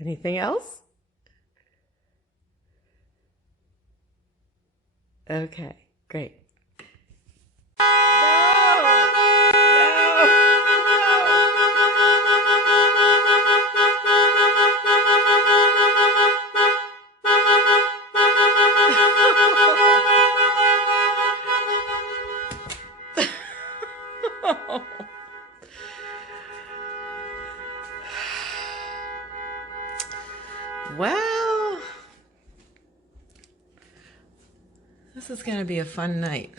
Anything else? Okay, great. Well, this is going to be a fun night.